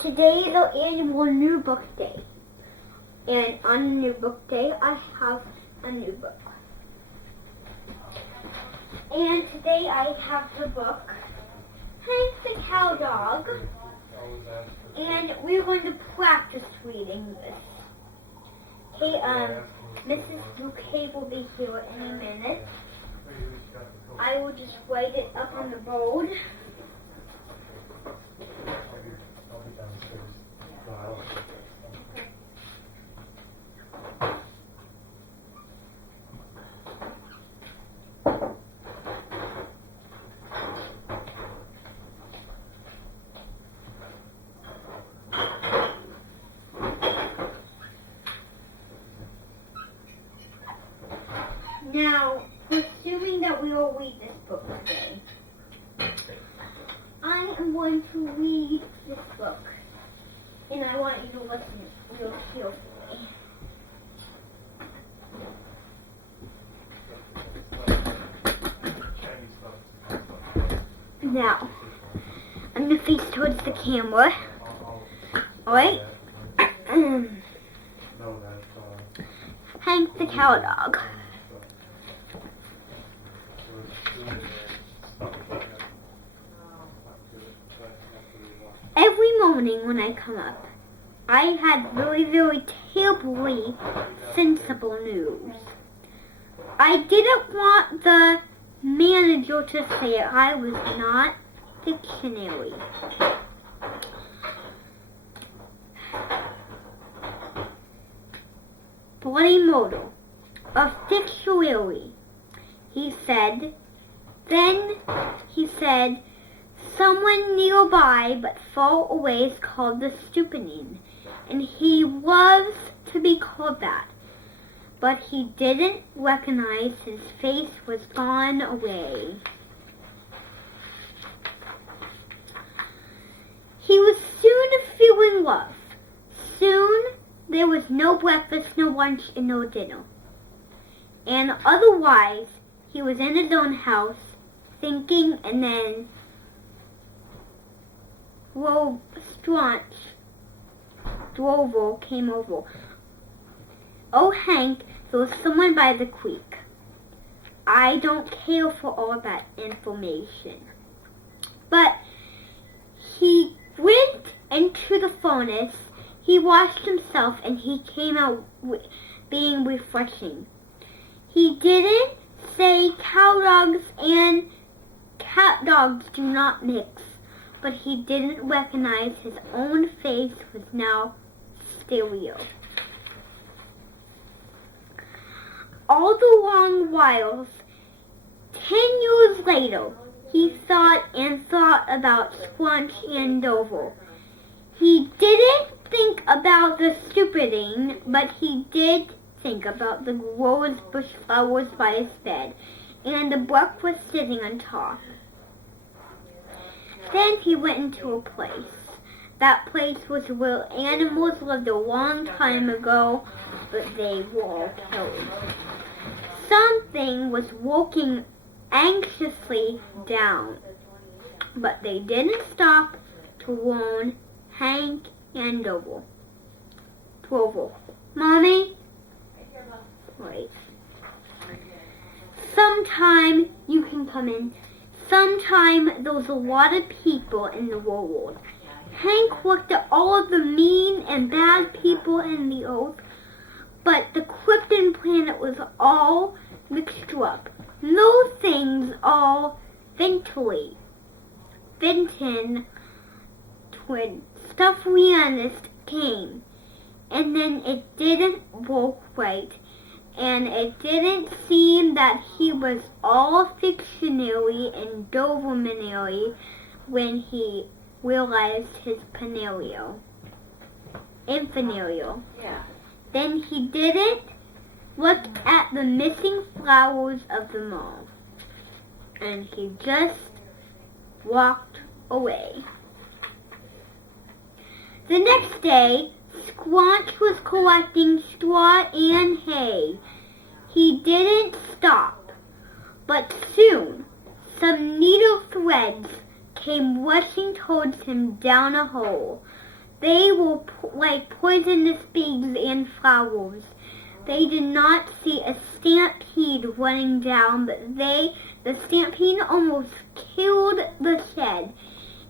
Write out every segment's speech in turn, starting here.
Today is our annual new book day. And on the new book day, I have a new book. And today I have the book, Hank the Cow Dog. And we're going to practice reading this. Okay, Mrs. Bouquet will be here in a minute. I will just write it up on the board. Now, assuming that we will read this book today, I am going to read this book, and I want you to listen real carefully. Now, I'm going to face towards the camera. Alright? Hank the Cow Dog. Every morning when I come up, I had very, very terribly sensible news. I didn't want the manager to say I was not dictionary. Bloody murder. A dictionary. He said. Then he said, someone nearby but far away is called the stupiding, and he was to be called that. But he didn't recognize his face was gone away. He was soon feeling rough. Soon there was no breakfast, no lunch, and no dinner. And otherwise, he was in his own house, thinking, and then Drover came over. Oh, Hank, there was someone by the creek. I don't care for all that information. But he went into the furnace, he washed himself, and he came out being refreshing. He didn't say cow dogs and cat dogs do not mix, but he didn't recognize his own face was now stereo. All the long whiles, 10 years later, he thought and thought about Squunch and Dover. He didn't think about the stupiding, but he did think about the rose bush flowers by his bed, and the breakfast sitting on top. Then he went into a place. That place was where animals lived a long time ago, but they were all killed. Something was walking anxiously down, but they didn't stop to warn Hank and Drover. Mommy? Wait. Sometime you can come in. Sometime there's a lot of people in the world. Hank looked at all of the mean and bad people in the earth, but the Krypton planet was all mixed up. Those things all ventilate. Vinton twin stuff realist came, and then it didn't work right, and it didn't seem that he was all fictionary and dovermanary when he realized his infinario. Yeah. Then he didn't look at the missing flowers of the mall, and he just walked away. The next day, Squanch was collecting straw and hay. He didn't stop, but soon some needle threads came rushing towards him down a hole. They were like poisonous bees and flowers. They did not see a stampede running down, but the stampede almost killed the shed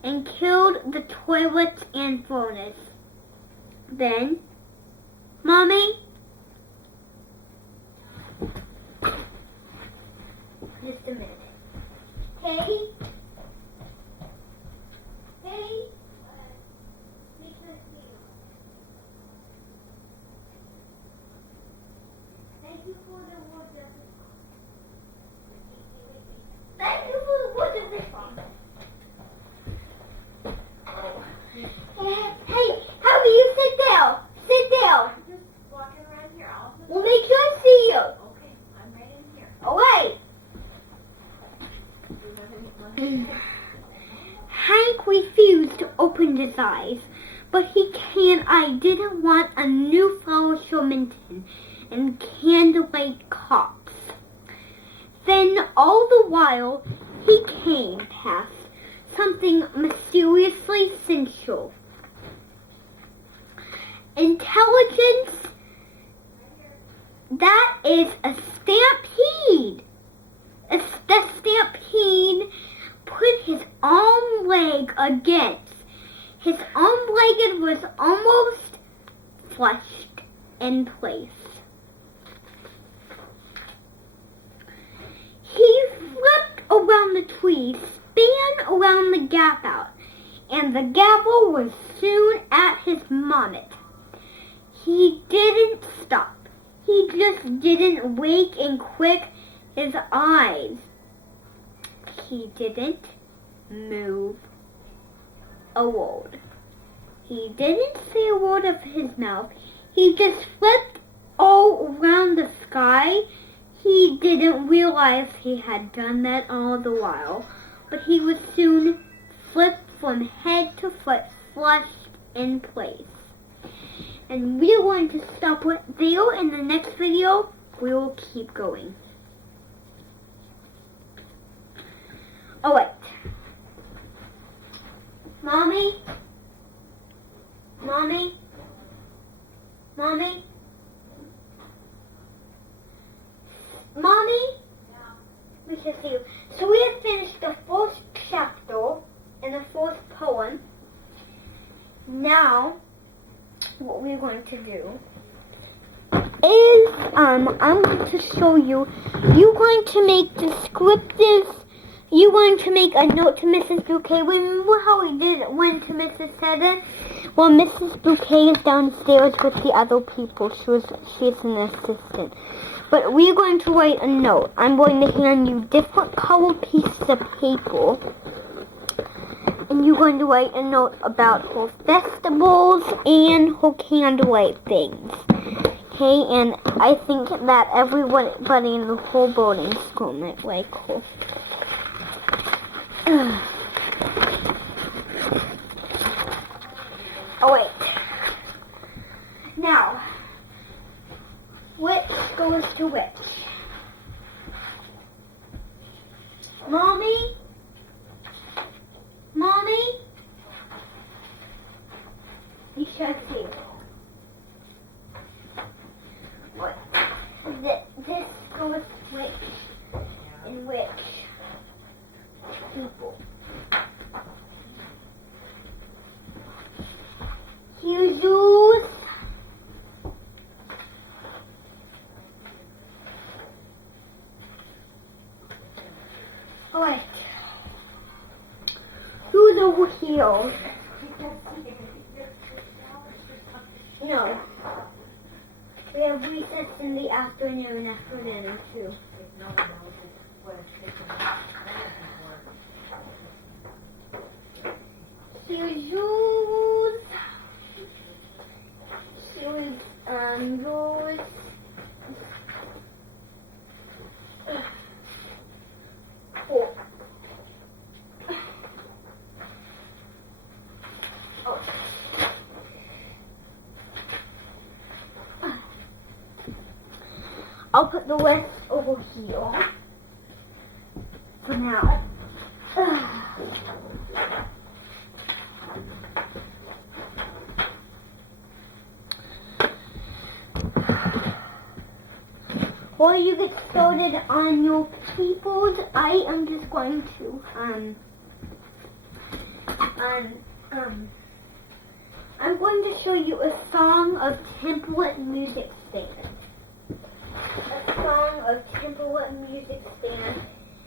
and killed the toilets and furnace. Then, Mommy? Just a minute. Hey? Hey? Thank you for the word of this song. Thank you for the word of this song. Hey, Harry, you sit down. Sit down. I'm just walking around here. We'll make sure I see you. Okay, I'm right in here. Away. Hank refused to open his eyes, but I didn't want a new flower showmanton and candlelight cops. Then all the while he came past something mysteriously sensual. Intelligence, that is a stampede. The stampede put his arm leg against. His arm leg was almost flushed in place. He flipped around the tree, span around the gap out, and the gavel was soon at his mommet. He didn't stop. He just didn't wake and quick his eyes. He didn't move a word. He didn't say a word of his mouth. He just flipped all around the sky. He didn't realize he had done that all the while, but he was soon flipped from head to foot, flushed in place. And we're going to stop right there. In the next video, we will keep going. Oh wait. Mommy? Mommy? Mommy? Mommy? Yeah. We should see you. So we have finished the first chapter and the first poem. Now, what we're going to do is, I'm going to show you, you're going to make descriptive, you're going to make a note to Mrs. Bouquet. Remember how we did it when to Mrs. Seddon? Well, Mrs. Bouquet is downstairs with the other people. She's an assistant. But we're going to write a note. I'm going to hand you different colored pieces of paper. And you're going to write a note about her festivals and her candlelight things. Okay, and I think that everybody in the whole boarding school might like her. Oh wait. Now, which goes to which? Mommy? Mommy? You should see. No. We have recess in the afternoon after dinner too. No one knows what it's taking Here's yours. Here's yours. Oh. Oh. I'll put the rest over here for now. While you get started on your papers, I am just going to I'm going to show you a song of template music stand. A song of template music stand.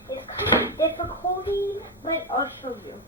It's kind of difficulty, but I'll show you.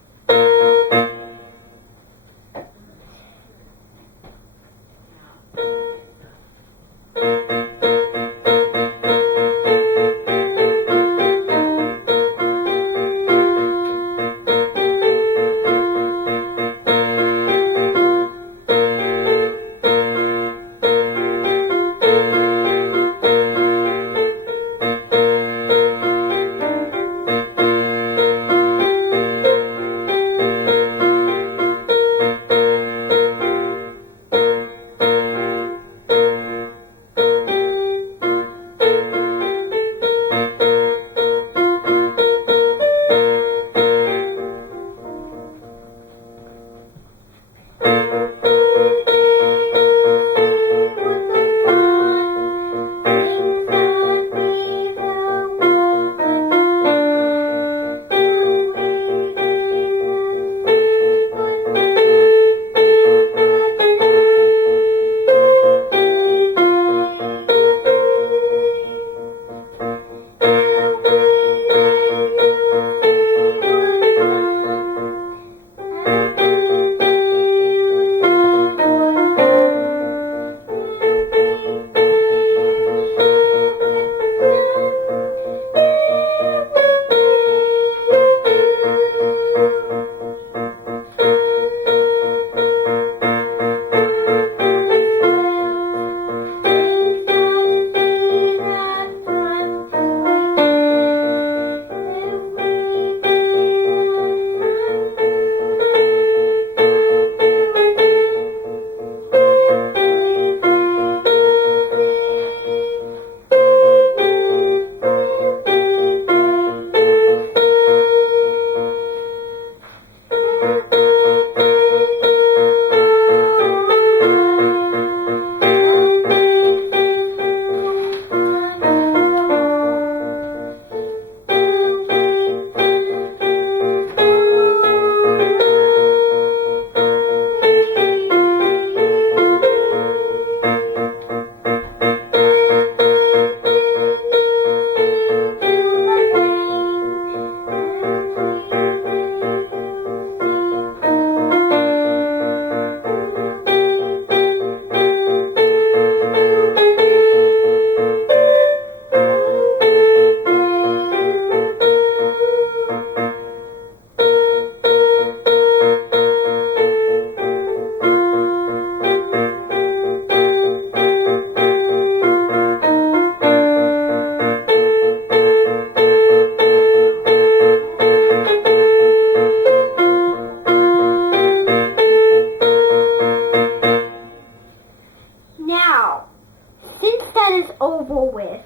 over with,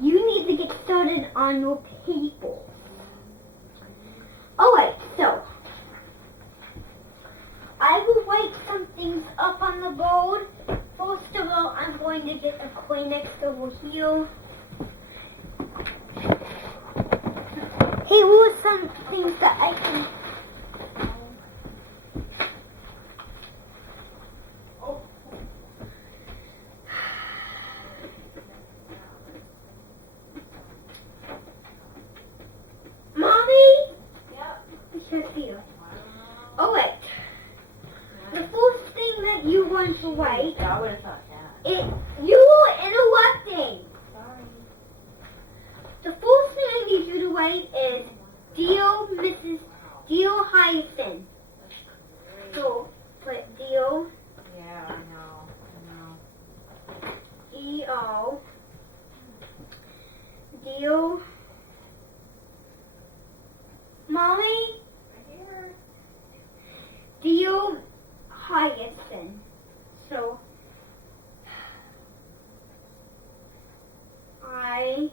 you need to get started on your people. Alright, so I will write some things up on the board. First of all, I'm going to get a Kleenex over here. Here are some things that I can... Here. Alright. The first thing going to white. I would have thought that. You were interrupting. Sorry. The first thing I need you to write is Dear Hyacinth. So put Dear Yeah, I know. E-O Dear Mommy Dear Hyacinth. So in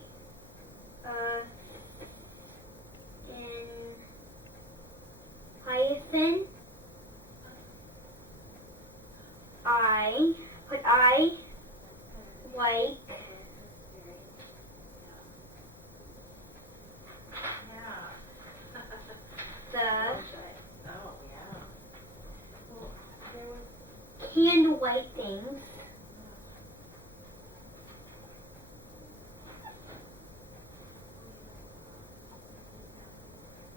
Hyacinth I like the candle light things.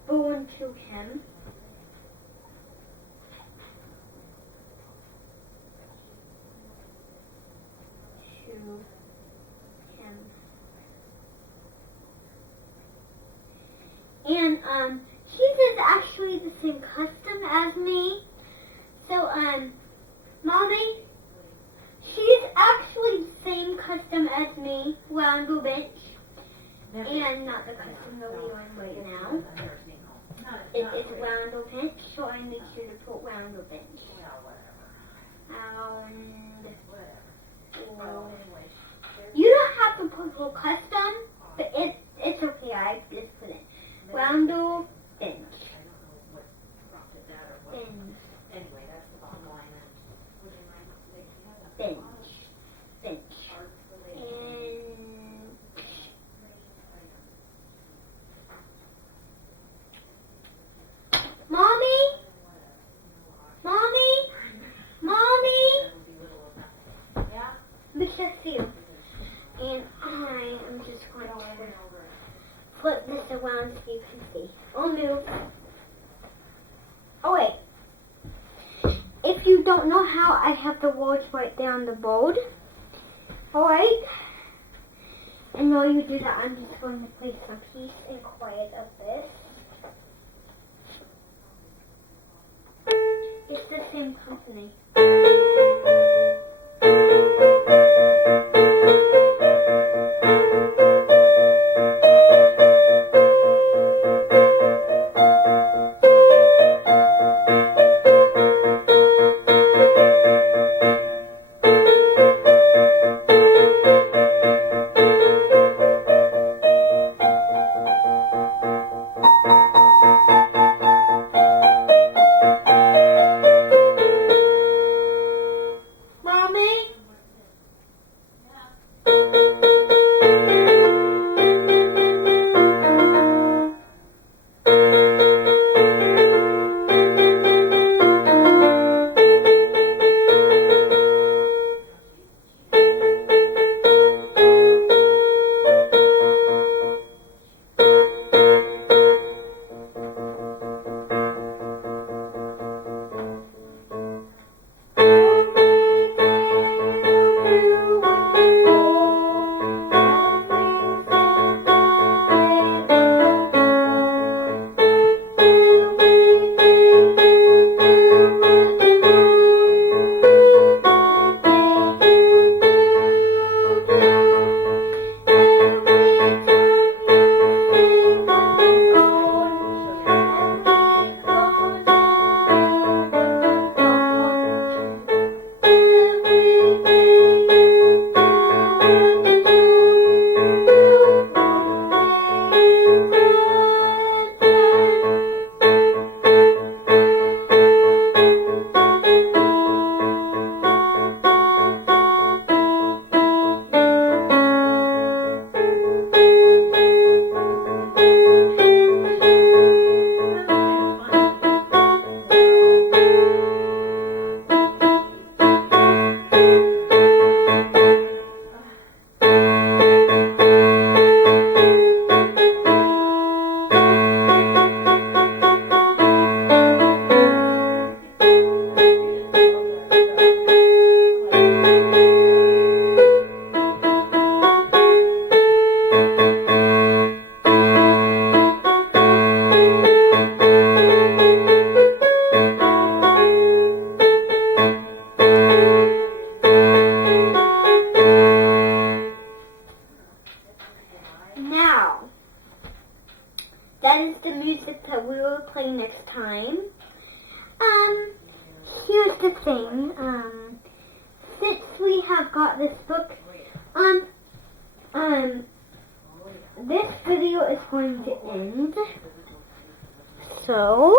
Born to him. And his is actually the same custom as me. So Mommy, she's actually the same custom as me, roundel bench, and not the custom that we're on right now. It is roundel bench, so I make sure to put roundel bench. You don't have to put full custom, but it's okay. I just put it. Roundel bench. Anyway, that's the bottom line. Bench. And Mommy. Yeah? Look at you. And I am just going to flip this around so you can see. I'll move. Oh wait. If you don't know how, I have the words right there on the board. Alright. And while you do that, I'm just going to play some peace and quiet of this. It's the same company. here's the thing. Since we have got this book, this video is going to end. So